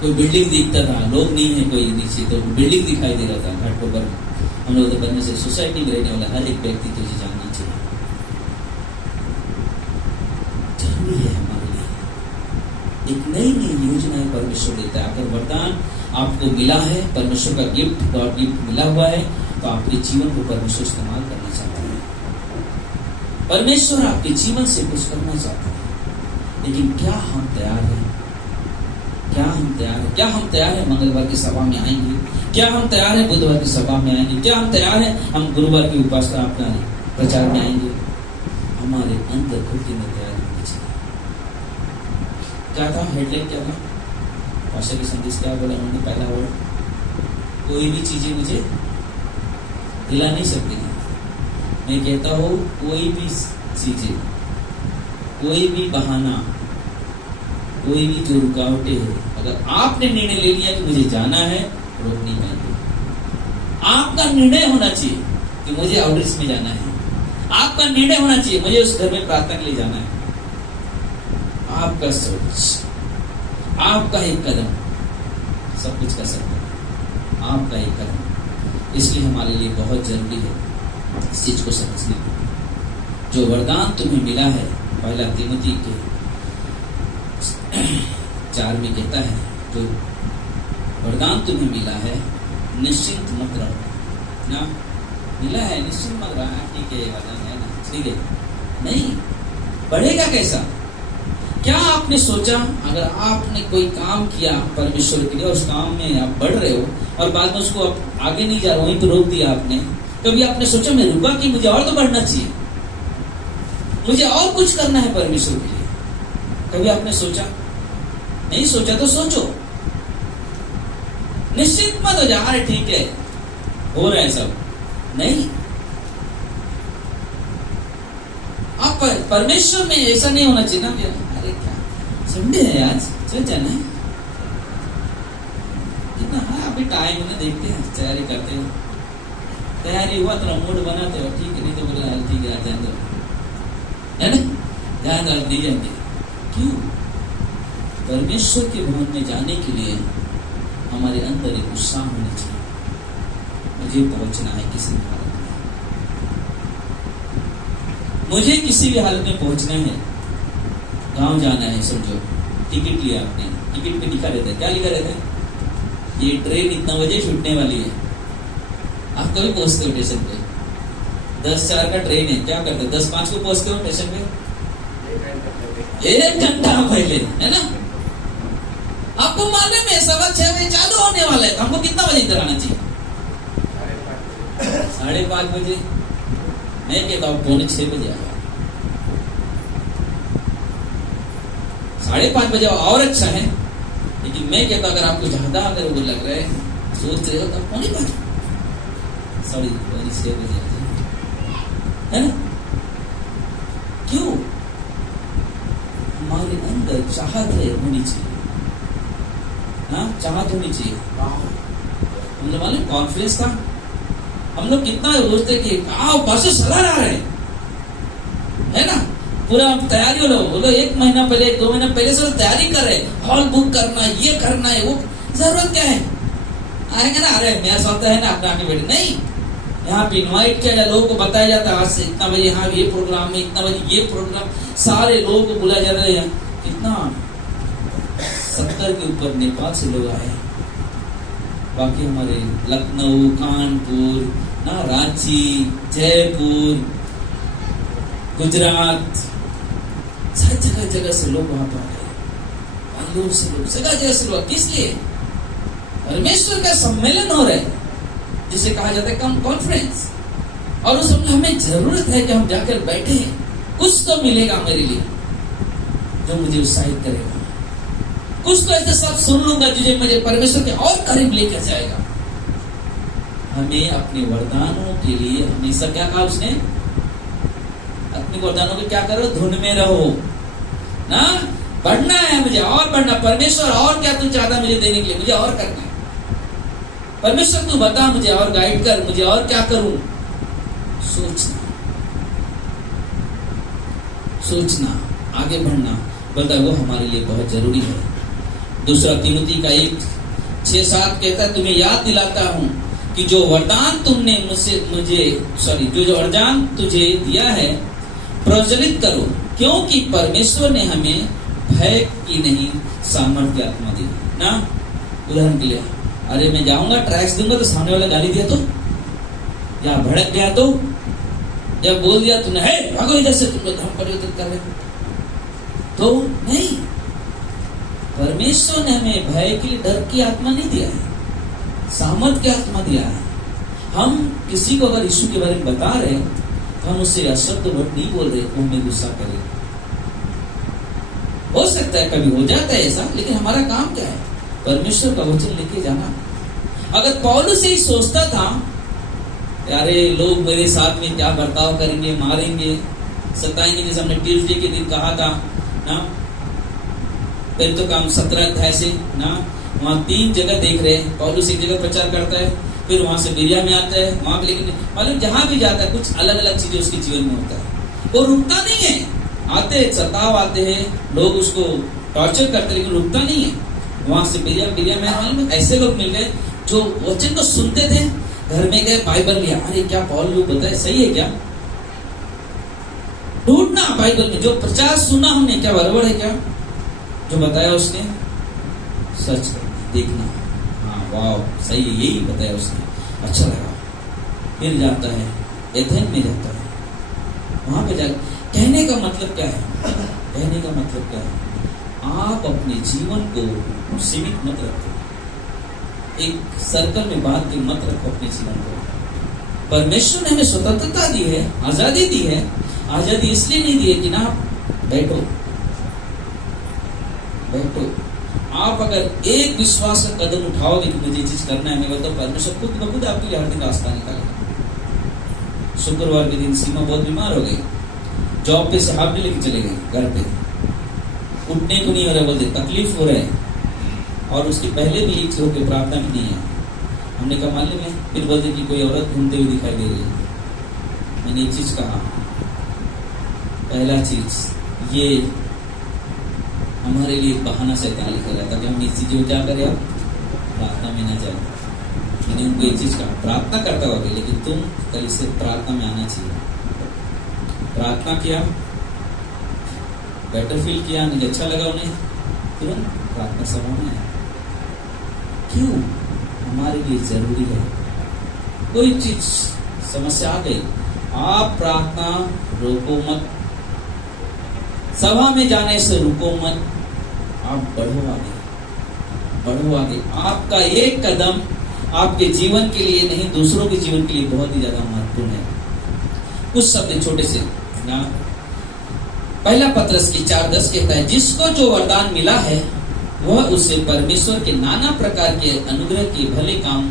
कोई बिल्डिंग दिखता था, लोग नहीं है कोई नीचे, तो बिल्डिंग दिखाई दे रहा था घाट पर। हम लोग तो परमेश्वर सोसाइटी में रहने वाला हर एक व्यक्ति तुझे जानना चाहिए। जरूरी है हमारे लिए, एक नई नई योजनाएं परमेश्वर देता है। अगर वरदान आपको मिला है, परमेश्वर का गिफ्ट, गॉड गिफ्ट मिला हुआ है, तो आपके जीवन को परमेश्वर इस्तेमाल करना चाहता है। परमेश्वर आपके जीवन से कुछ करना चाहता है, लेकिन क्या हम तैयार हैं? क्या हम तैयार हैं? क्या हम तैयार हैं मंगलवार की सभा में आएंगे? क्या हम तैयार हैं बुधवार की सभा में आएंगे? क्या हम तैयार हैं हम गुरुवार की उपासना अपना प्रचार में आएंगे? हमारे अंदर खुद में तैयारी होनी चाहिए। क्या था हेडलाइन, क्या था पास्टर की संदेश, क्या बोला उन्होंने? पहला वर्ड, कोई भी चीजें मुझे हिला नहीं सकती है। मैं कहता हूँ कोई भी चीजें, कोई भी बहाना, कोई भी जो रुकावटें है, अगर आपने निर्णय ले लिया कि मुझे जाना है, रोक नहीं पाएंगे। आपका निर्णय होना चाहिए कि मुझे आउटरीच में जाना है। आपका निर्णय होना चाहिए मुझे उस घर में प्रार्थना के लिए जाना है। आपका सोच, आपका एक कदम सब कुछ कर सकता है। आपका एक कदम। इसलिए हमारे लिए बहुत जरूरी है इस चीज को समझना। जो वरदान तुम्हें मिला है, पहला तीमुथी के 4 में कहता है, जो वरदान तुम्हें मिला है निश्चिंत मत रहो ना। मिला है निश्चिंत मत रहो, ठीक है वरदान है ना, ठीक है, नहीं बढ़ेगा कैसा? क्या आपने सोचा अगर आपने कोई काम किया परमेश्वर के लिए, उस काम में आप बढ़ रहे हो और बाद में उसको आप आगे नहीं जा रहे हो, वहीं तो रोक दिया आपने, कभी आपने सोचा मैं रुका कि मुझे और तो बढ़ना चाहिए, मुझे और कुछ करना है परमेश्वर के लिए? कभी आपने सोचा? नहीं सोचा तो सोचो। निश्चित मत हो जा, अरे ठीक है हो रहा है सब, नहीं। आप परमेश्वर में ऐसा नहीं होना चाहिए ना, अरे क्या संडे है आज, चल जाना है कितना, हाँ अभी टाइम है ना, देखते हैं, तैयारी करते हैं, तैयारी हुआ थोड़ा मूड बनाते हो, ठीक है, नहीं तो बोला ठीक है ध्यान दो, है ना, ध्यान नहीं जाएंगे। क्यों? परमेश्वर के भवन में जाने के लिए हमारे अंदर एक उत्साह होना चाहिए। मुझे पहुंचना है किसी भी हालत में, मुझे किसी भी हालत में पहुंचना है। गांव जाना है, समझो टिकट लिया आपने, टिकट पे लिखा रहता है, क्या लिखा रहता है? ये ट्रेन इतना बजे छूटने वाली है। आप कभी पहुंचते हो स्टेशन पे? 10:04 का ट्रेन है, क्या करते हो? 10:05 को पहुंचते हो स्टेशन पे? 1 घंटा पहले, है ना? आपको मालूम है 6:15 बजे चालू होने वाला है, हमको कितना बजे इधर आना चाहिए? 5:30 बजे। मैं कहता हूँ 5:45 बजे आया, 5:30 बजे और अच्छा है, लेकिन मैं कहता अगर आपको ज्यादा अगर वो लग रहा है, सोच रहे हो तो 5:45, 6:30 बजे आ जाए, है ना? क्यों? हमारे अंदर चाहत होनी चाहिए, हाँ चाहत होनी चाहिए। हम लोग मालूम कॉन्फ्रेंस का हम लोग कितना सोचते कि पास सलाह आ रहे है ना, पूरा तैयारी हो लोग 1 महीना पहले 2 महीना पहले से तैयारी कर रहे, हॉल बुक करना है, ये करना है, वो जरूरत क्या है? आएंगे ना, अरे मेरा साथ है ना अपना आगे बैठे, नहीं, यहाँ पे इन्वाइट किया जाए, लोगों को बताया जाता है आज से इतना बजे यहाँ ये प्रोग्राम है, इतना बजे ये प्रोग्राम, सारे लोगों को बुलाया जाता है। कितना 70 के ऊपर नेपाल से लोग आए, बाकी हमारे लखनऊ, कानपुर, ना रांची, जयपुर, गुजरात, जगह जगह से लोग वहां पर आए, बांग्लोर से लोग, जगह जगह से लोग। किस लिए? परमेश्वर का सम्मेलन हो रहा है, जिसे कहा जाता है कम कॉन्फ्रेंस, और उस समय हमें जरूरत है कि हम जाकर बैठे, कुछ तो मिलेगा मेरे लिए जो मुझे उत्साहित करेगा, कुछ तो ऐसे सब सुन लूंगा जो मुझे परमेश्वर के और करीब लेकर जाएगा। हमें अपने वरदानों के लिए हमेशा क्या कहा उसने? अपने वरदानों के क्या करो? धुन में रहो ना, बढ़ना है मुझे, और बढ़ना। परमेश्वर और क्या तू चाहता मुझे देने के लिए? मुझे और करना है। परमेश्वर तू बता मुझे, और गाइड कर मुझे, और क्या करूं? सोचना, आगे बढ़ना, बोलता वो हमारे लिए बहुत जरूरी है। दूसरा तीमुथी का 1:6-7 कहता है, तुम्हें याद दिलाता हूं कि जो वरदान तुमने जो वरदान तुझे दिया है प्रज्वलित करो, क्योंकि परमेश्वर ने हमें भय की नहीं सामर्थ्य की आत्मा दी ना। उदाहरण के लिए, अरे मैं जाऊंगा टैक्स दूंगा तो सामने वाला गाली दिया तो, या भड़क गया तो, या बोल दिया तूने, है भागो इधर से, तुम लोग धर्म परिवर्तन कर रहे तो नहीं। परमेश्वर ने हमें भय के लिए डर की आत्मा नहीं दिया है, सामर्थ की आत्मा दिया है। हम किसी को अगर यीशु के बारे में बता रहे हैं तो हम उससे अशब्द वर्ड नहीं बोल रहे, वो हमें गुस्सा करे। हो सकता है कभी हो जाता है ऐसा, लेकिन हमारा काम क्या है? परमेश्वर का वचन लेके जाना। अगर पौलुस यही सोचता था, अरे लोग मेरे साथ में क्या बर्ताव करेंगे, मारेंगे, सताएंगे, जैसे हमने ट्यूसडे के दिन कहा था ना, फिर तो काम 17 अध्याय से ना, वहां 3 जगह देख रहे हैं। पौलुस एक जगह प्रचार करता है, फिर वहां से बिरिया में आता है, वहां पे, लेकिन मालूम जहां भी जाता है कुछ अलग अलग चीजें उसके जीवन में होता है। वो रुकता नहीं है, आते सताव आते हैं, लोग उसको टॉर्चर करते, लेकिन रुकता नहीं है। वहां से बिरिया में मालूम ऐसे लोग मिल गए जो वचन को सुनते थे, घर में गए, बाइबल लिया, अरे क्या पौल लोग बताए सही है क्या? ढूंढना बाइबल में जो प्रचार सुना हमने, क्या बराबर है क्या? जो बताया उसने सच देखना, हाँ वाह सही है, यही बताया उसने, अच्छा लगा। फिर जाता है एथेन में, जाता है वहां पे जा। कहने का मतलब क्या है? कहने का मतलब क्या है? आप अपने जीवन को सीमित मत रखो, एक सर्कल में बांध के मत रखो अपने जीवन को। परमेश्वर ने हमें स्वतंत्रता दी है, आजादी दी है। आजादी इसलिए नहीं दी है कि ना बैठो बैठो। आप अगर एक विश्वास का कदम उठाओगे कि मुझे ये चीज करना है, मैं बताऊं परमेश्वर खुद ब खुद आपके लिए हर दिन रास्ता निकालेगा। शुक्रवार के दिन सीमा बहुत बीमार हो गई, जॉब पे से हाफ डे लेके चले गए, घर पे उठने को नहीं हो रहा, बोलते तकलीफ हो रहा है। और उसके पहले भी एक लोग के प्रार्थना भी नहीं है। हमने कहा मालूम है, फिर बोलते कि कोई औरत घूमते हुए दिखाई दे रही है। मैंने एक चीज कहा, पहला चीज ये हमारे लिए बहाना शैतान लेकर रहा था कि हम इस चीज में क्या करें, आप प्रार्थना में ना जाए। मैंने उनको एक चीज कहा, प्रार्थना करता होगा लेकिन तुम कल से प्रार्थना में आना चाहिए। प्रार्थना किया, बेटर फील किया, मुझे अच्छा लगा उन्हें, तुरंत प्रार्थना सभा में आया। क्यों? हमारे लिए जरूरी है। कोई चीज समस्या आ गई, आप प्रार्थना रोको मत, सभा में जाने से रुको मत, आप बढ़ो आगे, बढ़ो आगे। आपका एक कदम आपके जीवन के लिए नहीं, दूसरों के जीवन के लिए बहुत ही ज्यादा महत्वपूर्ण है। कुछ शब्द छोटे से ना, पहला पत्रस की 4:10 कहता है, जिसको जो वरदान मिला है वह उसे परमेश्वर के नाना प्रकार के अनुग्रह के भले काम,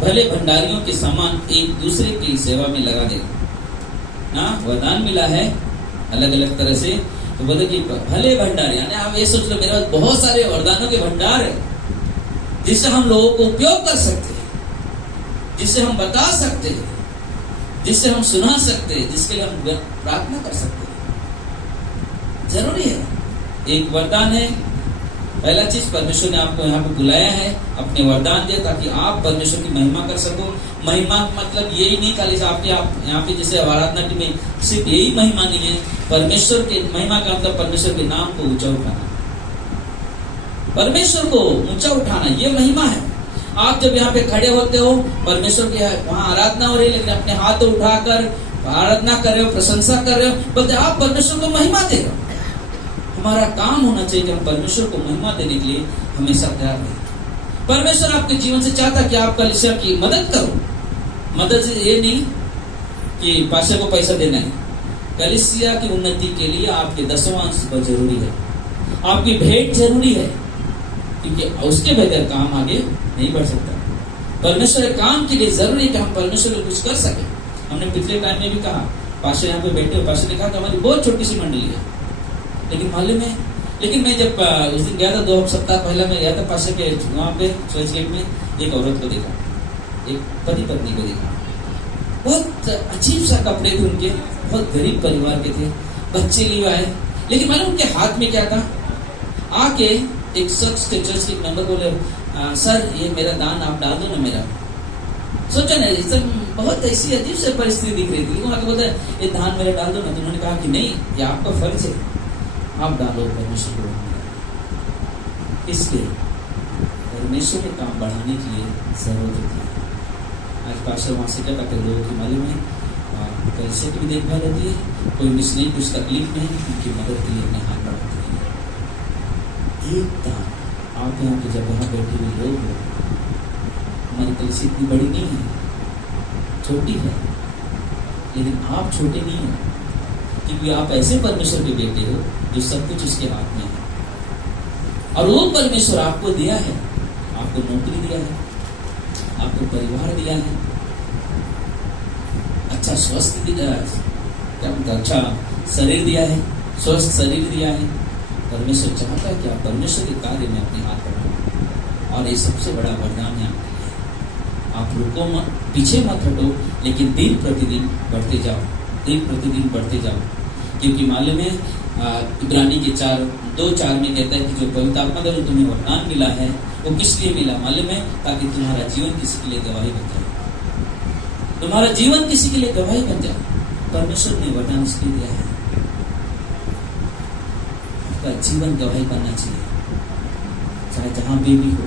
भले भंडारियों के समान एक दूसरे की सेवा में लगा दे ना। वरदान मिला है अलग अलग तरह से, तो बोले कि भले भंडार, यानी आप ये सोच लो मेरे पास बहुत सारे वरदानों के भंडार है जिससे हम लोगों को उपयोग कर सकते हैं, जिससे हम बता सकते हैं, जिससे हम सुना सकते हैं, जिसके लिए हम प्रार्थना कर सकते हैं। जरूरी है, एक वरदान है। पहला चीज, परमेश्वर ने आपको यहाँ पे बुलाया है, अपने वरदान दिया ताकि आप परमेश्वर की महिमा कर सको। महिमा मतलब यही नहीं खाली आपके यहाँ पे जैसे आराधना की में सिर्फ यही महिमा नहीं है। परमेश्वर के महिमा का मतलब परमेश्वर के नाम को ऊंचा उठाना, परमेश्वर को ऊंचा उठाना, ये महिमा है। आप जब यहाँ पे खड़े होते हो, परमेश्वर की वहां आराधना हो रही है, लेकिन अपने हाथ उठाकर आराधना कर रहे हो, प्रशंसा कर रहे हो, बोलते आप परमेश्वर को महिमा दे रहे हो। हमारा काम होना चाहिए कि हम परमेश्वर को महिमा देने के लिए हमेशा तैयार रहें। परमेश्वर आपके जीवन से चाहता कि आप कलीसिया की मदद करो। मदद से ये नहीं कि पास्टर को पैसा देना है, कलीसिया की उन्नति के लिए आपके 10वां अंश बहुत जरूरी है, आपकी भेंट जरूरी है, क्योंकि उसके बगैर काम आगे नहीं बढ़ सकता। परमेश्वर के काम के लिए जरूरी है कि हम परमेश्वर को कुछ कर सके। हमने पिछले टाइम में भी कहा, पास्टर यहाँ पे बैठे हो, पास्टर ने कहा कि हमारी बहुत छोटी सी मंडली है, लेकिन मालूम है, लेकिन मैं जब उस दिन गया था 2 सप्ताह पहले मैं गया था पास्टर के वहां पे चर्च गेट में, एक औरत को देखा, एक पति पत्नी को देखा, बहुत अजीब सा कपड़े थे उनके, बहुत गरीब परिवार के थे, बच्चे लिए आए, लेकिन मालूम उनके हाथ में क्या था? आके एक शख्स के चर्च के मेंबर बोले, सर ये मेरा दान आप डाल दो ना मेरा। सोचो ना, सब बहुत ऐसी अजीब से परिस्थिति दिख रही थी, लेकिन आके बोलते ये दान मेरा डाल दो ना। तो उन्होंने कहा कि नहीं, ये आपका फर्ज है, आप डालो परमेश्वर को ढूंढना। इसलिए परमेश्वर के काम बढ़ाने के लिए जरूरत होती है। आज पास्टर वहाँ से क्या करते हैं, लोगों की मालूम है कैसे की भी देखभाल होती है, कोई मिसली कुछ तकलीफ में उनकी मदद के लिए अपने हाथ बढ़ाते हैं। एक दान आप यहाँ पे जब यहाँ बैठे हुए लोग हो, हमारी कलिसिया इतनी बड़ी नहीं है, छोटी है, लेकिन आप छोटे नहीं हो, क्योंकि आप ऐसे परमेश्वर के बेटे हो जो सब कुछ उसके हाथ में है। और वो परमेश्वर आपको दिया है, आपको नौकरी दिया है, आपको परिवार दिया है, अच्छा स्वस्थ दिया है, अच्छा शरीर दिया है, स्वस्थ शरीर दिया है। परमेश्वर चाहता है कि आप परमेश्वर के कार्य में अपने हाथ बढ़ाओ, और ये सबसे बड़ा वरदान है आपके लिए। आप रुको मत, पीछे मत हटो, लेकिन दिन प्रतिदिन बढ़ते जाओ, दिन प्रतिदिन बढ़ते जाओ। क्योंकि मालूम है इब्रानी के 2:4 में कहता है कि जो पवित्र आत्मा द्वारा तुम्हें वरदान मिला है वो किस लिए मिला मालूम है, ताकि तुम्हारा जीवन किसी के लिए गवाही बन जाए, तुम्हारा जीवन किसी के लिए गवाही बन जाए। परमेश्वर ने वरदान इसलिए दिया है, आपका जीवन गवाही बनना चाहिए, चाहे जहां भी हो।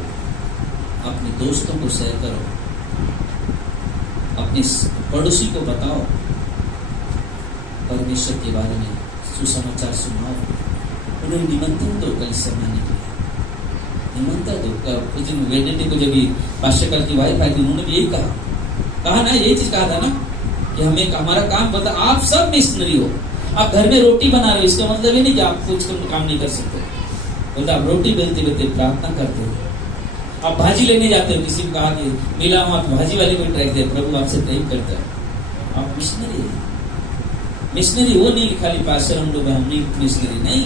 अपने दोस्तों को शेयर करो, अपने पड़ोसी को बताओ, परमेश्वर के बारे में सुसमाचार सुनाओ, उन्हें निमंत्रण दो कलिसिया बनाने के लिए, निमंत्रण दो। उस दिन वेडनेसडे को जब पास्टर की वाइफ आई थी, उन्होंने भी यही कहा ना, यही चीज कहा था ना कि हमें हमारा काम बता, आप सब मिशनरी हो, आप घर में रोटी बना रहे हो, इसका मतलब ये नहीं कि आप कुछ काम नहीं कर सकते। बोलते आप रोटी बेलते बेलते प्रार्थना करते हो, आप भाजी लेने जाते हो, किसी को कहा कि मिला वहां भाजी वाले को ट्रैक दे, प्रभु आपसे प्रेम करता है, आप मिशनरी है। मिशनरी वो नहीं कि खाली पास्टर हम लोग, हम नहीं मिशनरी, नहीं,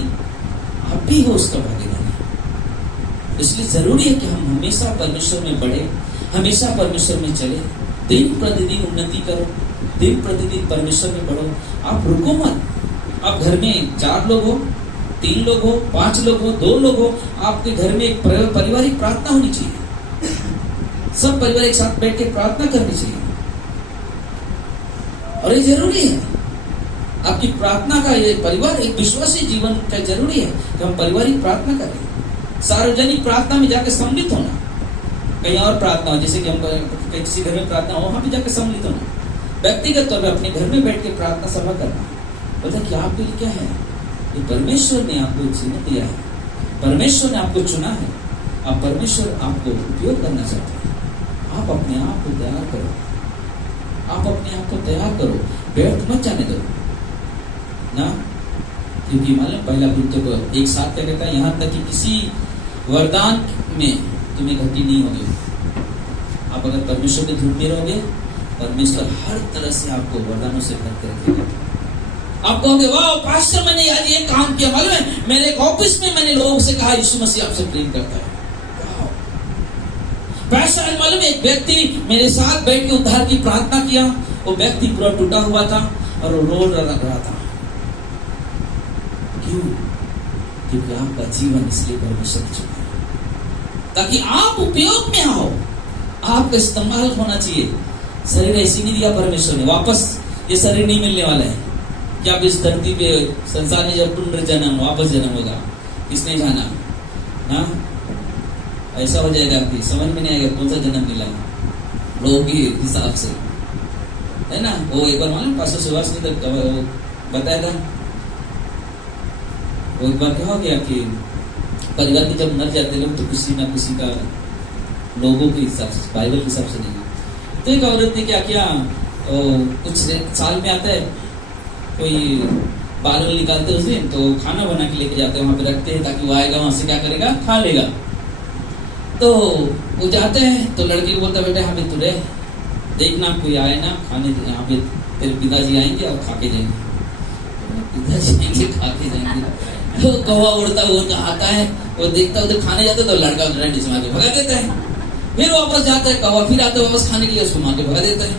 आप भी हो उसका भागीदारी। इसलिए जरूरी है कि हम हमेशा परमेश्वर में बढ़े, हमेशा परमेश्वर में चले, दिन प्रतिदिन उन्नति करो, दिन प्रतिदिन परमेश्वर में बढ़ो। आप रुको मत। आप घर में 4 लोग हो, 3 लोग हो, 5 लोग हो, 2 लोग हो, आपके घर में एक पारिवारिक प्रार्थना होनी चाहिए, सब परिवार एक साथ बैठ के प्रार्थना करनी चाहिए। और ये जरूरी है, आपकी प्रार्थना का ये परिवार एक विश्वासी जीवन का जरूरी है कि हम पारिवारिक प्रार्थना करें। सार्वजनिक प्रार्थना में जाकर सम्मिलित होना, कहीं और प्रार्थना हो, जैसे कि हम किसी घर में प्रार्थना हो, वहां भी जाकर सम्मिलित होना। व्यक्तिगत तौर पर अपने घर में बैठ के प्रार्थना सभा करना। पता कि आपके लिए क्या है, ये परमेश्वर ने आपको जीवन दिया है, परमेश्वर ने आपको चुना है, अब परमेश्वर आपको उपयोग करना चाहते हैं। आप अपने आप को तैयार करो, आप अपने आप को तैयार करो, व्यर्थ मत जाने दो ना। क्योंकि मालूम पहला पुस्तक 1:7 क्या कहता है, यहाँ तक कि किसी वरदान में तुम्हें घटी नहीं होगी। आप अगर परमेश्वर के धूप में रहोगे, परमेश्वर हर तरह से आपको वरदानों से भर के रखेगा। आप कहोगे वाह पास्टर मैंने आज ये काम किया, मालूम है मेरे एक ऑफिस में मैंने लोगों से कहा यीशु मसीह आपसे प्रेम करता है। पास्टर मालूम है एक व्यक्ति मेरे साथ बैठ के उद्धार की प्रार्थना किया, वो व्यक्ति पूरा टूटा हुआ था और वो रो रहा था। क्यों? क्योंकि आपका जीवन इसलिए परमेश्वर ने चुना है ताकि आप उपयोग में आओ, आपका इस्तेमाल होना चाहिए। शरीर ऐसी नहीं दिया परमेश्वर ने, वापस ये शरीर नहीं मिलने वाला है कि आप इस धरती पे संसार में जब पुनर्जन्म वापस जन्म होगा, किसने जाना ना, ऐसा हो जाएगा आपकी समझ में नहीं आएगा कौन सा जन्म मिला लोगों के हिसाब से, है ना। वो एक बार मालूम पास्टर सुभाष ने तो बताया था, वो एक बार क्या हो गया कि परिवार में जब मर जाते लोग तो किसी ना किसी का लोगों के हिसाब से, बाइबल के हिसाब से नहीं। तो एक औरत ने क्या किया, कुछ साल में आता है कोई बाल निकालते उस दिन, तो खाना बना के लेके जाते हैं, वहां पे रखते हैं ताकि वो आएगा वहां से क्या करेगा, खा लेगा। तो वो जाते हैं तो लड़की को बोलता बेटा यहाँ पे तू रहे, देखना कोई आए ना खाने, यहाँ पे तेरे पिताजी आएंगे और खा के जाएंगे। पिताजी आएंगे खा के जाएंगे, तो कौवा उड़ता वो तो आता है, वो देखता उधर खाने जाता है तो लड़का डंडे से मार के भगा देता है, फिर वापस जाता है कौवा, फिर आता है वापस खाने के लिए, उसको मार के भगा देता है।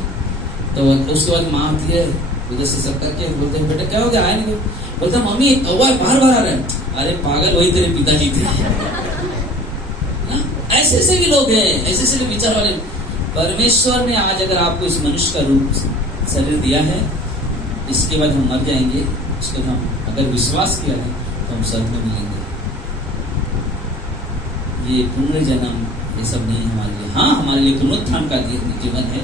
तो उसके बाद माँ आती है उधर से सब करके, बोलते हैं बेटा क्या हो गया, आया नहीं? बोलता मम्मी कौवा बार बार आ रहा है। अरे पागल वही तेरे पिताजी थे। ऐसे ऐसे भी लोग हैं, ऐसे ऐसे भी विचार वाले। परमेश्वर ने आज अगर आपको इस मनुष्य का रूप शरीर दिया है, इसके बाद हम मर जाएंगे, उसको हम अगर विश्वास किया है तो हम हम स्वर्ग में मिलेंगे। ये पुनर्जन्म ये सब नहीं है हमारे लिए। हाँ, हमारे लिए पुनरुत्थान का जीवन है।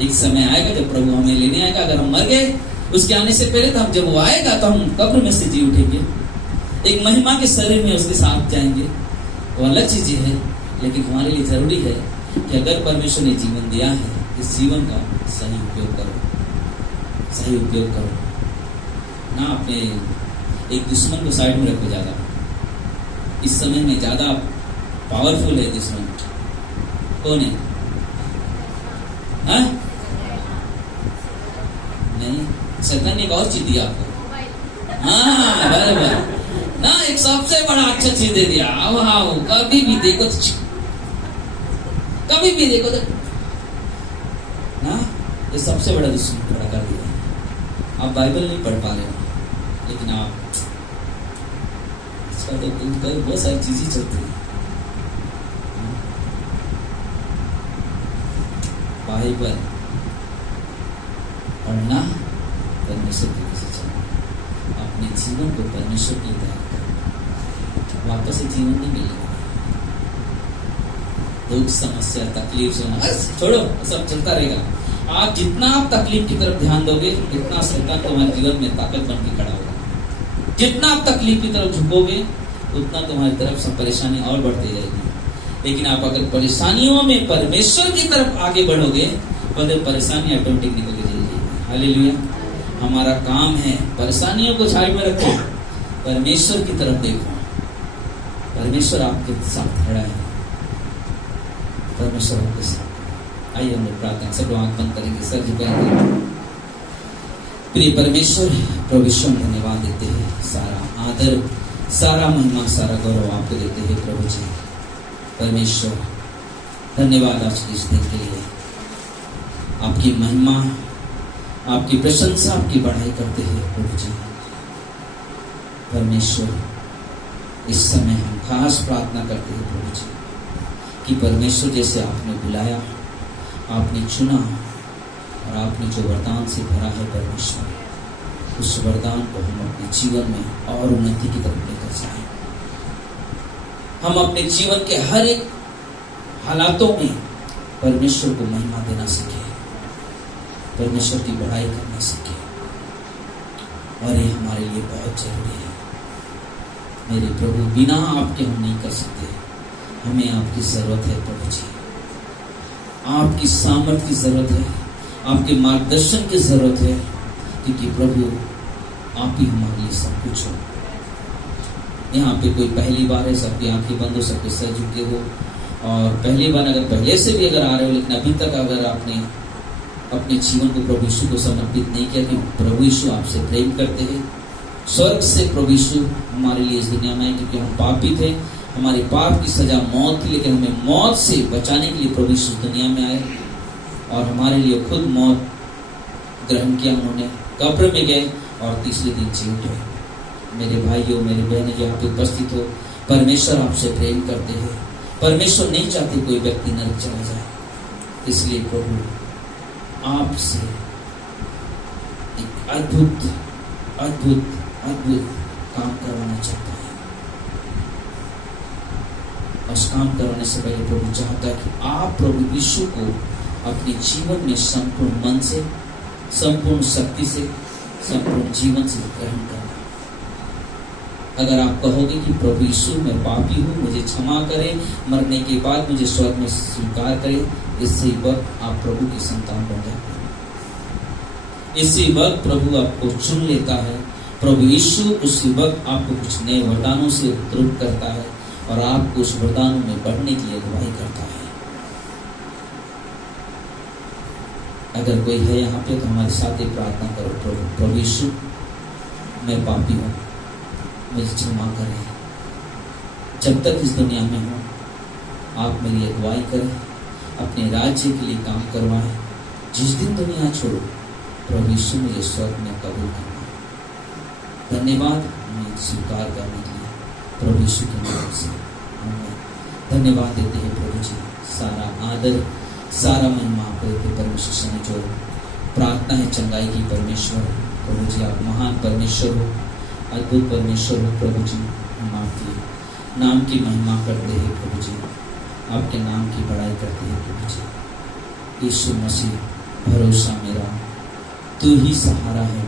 एक समय आएगा जब प्रभु हमें लेने आएगा। अगर हम मर गए उसके आने से पहले, तो हम जब वो आएगा तो हम कब्र में से जी उठेंगे, एक महिमा के शरीर में उसके साथ जाएंगे। वो अलग चीज है, लेकिन हमारे लिए जरूरी है कि अगर परमेश्वर ने जीवन दिया है, इस जीवन का सही उपयोग करो, सही उपयोग करो ना। अपने एक दुश्मन को साइड में रखो। ज्यादा इस समय में ज्यादा पावरफुल है दुश्मन। कौन है? हाँ? नहीं, शैतान ने एक और चीज दिया आपको। हाँ बराबर ना, एक सबसे बड़ा अच्छा चीज दे दिया। वाह, कभी भी देखो तो, कभी भी देखो तो ना, ये सबसे बड़ा दुश्मन खड़ा कर दिया। आप बाइबल नहीं पढ़ पा रहे हो, लेकिन आप इसका तो बहुत सारी चीजें चलती है। बाइबल पढ़ना, परमेश्वर की वजह से चलना, अपने जीवन को परमेश्वर की तैयार करना। वापस से जीवन नहीं मिलेगा। दुख, समस्या, तकलीफ से छोड़ो, सब चलता रहेगा। आप जितना आप तकलीफ की तरफ ध्यान दोगे, उतना शैतान तुम्हारे जीवन में ताकत बन के खड़ा होगा। जितना आप तकलीफ की तरफ झुकोगे, उतना तुम्हारी तरफ से परेशानी और बढ़ती जाएगी। लेकिन आप अगर परेशानियों में परमेश्वर की तरफ आगे बढ़ोगे, तो परेशानी ऑटोमेटिक निकल के जाएगी। हालेलुया। हमारा काम है परेशानियों को साइड में रखो, परमेश्वर की तरफ देखो। परमेश्वर आपके साथ खड़ा है, परमेश्वर आपके साथ। आइए हम लोग प्रार्थना, सब लोग आंख बंद करेंगे, सर झुकाएंगे। प्रिय परमेश्वर, प्रभु यीशु धन्यवाद देते हैं। सारा आदर, सारा महिमा, सारा गौरव आपको देते हैं प्रभु जी। परमेश्वर धन्यवाद आज की इस दिन के लिए। आपकी महिमा, आपकी प्रशंसा, आपकी बढ़ाई करते हैं प्रभु जी। परमेश्वर, इस समय हम खास प्रार्थना करते हैं प्रभु जी कि परमेश्वर जैसे आपने बुलाया, आपने चुना और आपने जो वरदान से भरा है परमेश्वर, उस वरदान को हम अपने जीवन में और उन्नति की तरफ लेकर जाएं। हम अपने जीवन के हर एक हालातों में परमेश्वर को महिमा देना सीखें, परमेश्वर की बढ़ाई करना सीखें, और ये हमारे लिए बहुत जरूरी है। मेरे प्रभु, बिना आपके हम नहीं कर सकते। हमें आपकी जरूरत है प्रभु जी। आपकी सामर्थ्य की जरूरत है, आपके मार्गदर्शन की जरूरत है, क्योंकि प्रभु आप ही हमारे लिए सब कुछ हो। यहाँ पे कोई पहली बार है, सबकी आंखें बंद हो, सबके सर झुके हो, और पहली बार अगर पहले से भी अगर आ रहे हो, लेकिन अभी तक अगर आपने अपने जीवन को प्रभु यीशु को समर्पित नहीं किया, कि प्रभु यीशु आपसे प्रेम करते हैं। स्वर्ग से प्रभु यीशु हमारे लिए इस दुनिया में आए, क्योंकि हम पापी थे, हमारे पाप की सजा मौत थी, लेकिन हमें मौत से बचाने के लिए प्रभु यीशु दुनिया में आए और हमारे लिए खुद मौत ग्रहण किया उन्होंने, कब्र में गए और तीसरे दिन जी उठे। मेरे भाइयों, मेरे बहनों यहाँ पे उपस्थित हो, परमेश्वर आपसे प्रेम करते हैं। परमेश्वर नहीं चाहते कोई व्यक्ति नरक चला जाए, इसलिए प्रभु आपसे एक अद्भुत अद्भुत अद्भुत काम करवाना चाहता है। उस काम करवाने से पहले प्रभु चाहता है कि आप प्रभु यीशु को अपने जीवन में संपूर्ण मन से, संपूर्ण शक्ति से, संपूर्ण जीवन से ग्रहण करना। अगर आप कहोगे कि प्रभु यीशु मैं पापी हूँ, मुझे क्षमा करें, मरने के बाद मुझे स्वर्ग में स्वीकार करें, इसी वक्त आप प्रभु की संतान बन जाते हैं। इसी वक्त प्रभु आपको चुन लेता है। प्रभु यीशु उसी वक्त आपको कुछ नए वरदानों से उपद्रुत करता है और आपको उस वरदानों में बढ़ने की अगुवाई करता है। अगर कोई है यहाँ पे तो हमारे साथ ही प्रार्थना करो, प्रभु यीशु मैं पापी हूँ, मुझे क्षमा करें। जब तक इस दुनिया में हूँ आप मेरी अगुवाई करें, अपने राज्य के लिए काम करवाएं। जिस दिन दुनिया छोड़ो प्रभु यीशु मुझे स्वर्ग में कबूल करना। धन्यवाद हमें स्वीकार करने के लिए प्रभु यीशु के नाम से हमें धन्यवाद देते हैं प्रभु जी। सारा आदर, सारा महिमा आपको देते परमेश्वर से। जो प्रार्थना है चंगाई की परमेश्वर, प्रभु जी आप महान परमेश्वर हो, अद्भुत परमेश्वर हो प्रभु जी, हम आपकी नाम की महिमा करते हैं प्रभु जी, आपके नाम की बड़ाई करते हैं प्रभु जी। यीशु मसीह भरोसा मेरा, तू ही सहारा है।